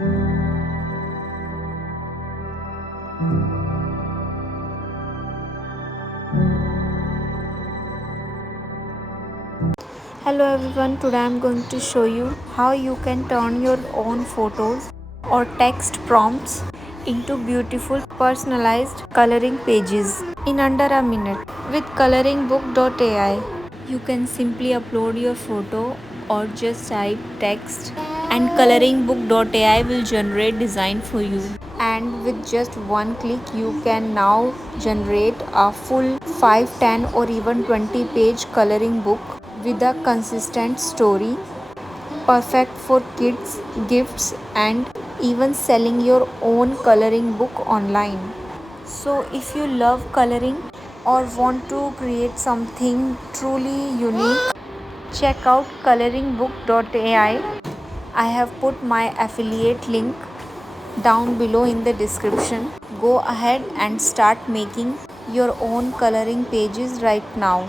Hello everyone, today I am going to show you how you can turn your own photos or text prompts into beautiful personalized coloring pages in under a minute with coloringbook.ai. You can simply upload your photo or just type text and coloringbook.ai will generate design for you. And with just one click you can now generate a full 5, 10 or even 20 page coloring book with a consistent story, perfect for kids, gifts, and even selling your own coloring book online. So, if you love coloring or want to create something truly unique, check out coloringbook.ai. I have put my affiliate link down below in the description. Go ahead and start making your own coloring pages right now.